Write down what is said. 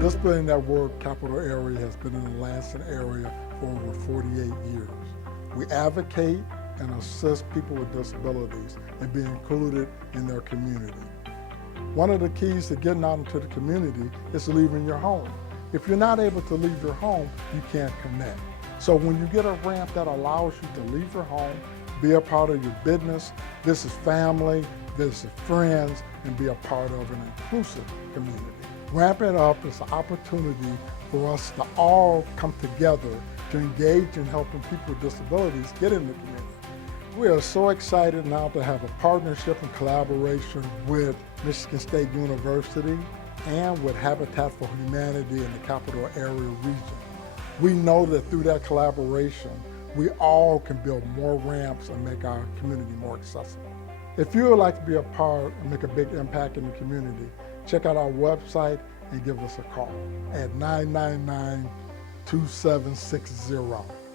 Disability Network capital area has been in the Lansing area for over 48 years. We advocate and assist people with disabilities in being included in their community. One of the keys to getting out into the community is leaving your home. If you're not able to leave your home, you can't connect. So when you get a ramp that allows you to leave your home, be a part of your business, visit family, visit friends, and be a part of an inclusive community. Ramp It Up is an opportunity for us to all come together to engage in helping people with disabilities get in the community. We are so excited now to have a partnership and collaboration with Michigan State University and with Habitat for Humanity in the capital area region. We know that through that collaboration, we all can build more ramps and make our community more accessible. If you would like to be a part and make a big impact in the community, check out our website and give us a call at 999-2760.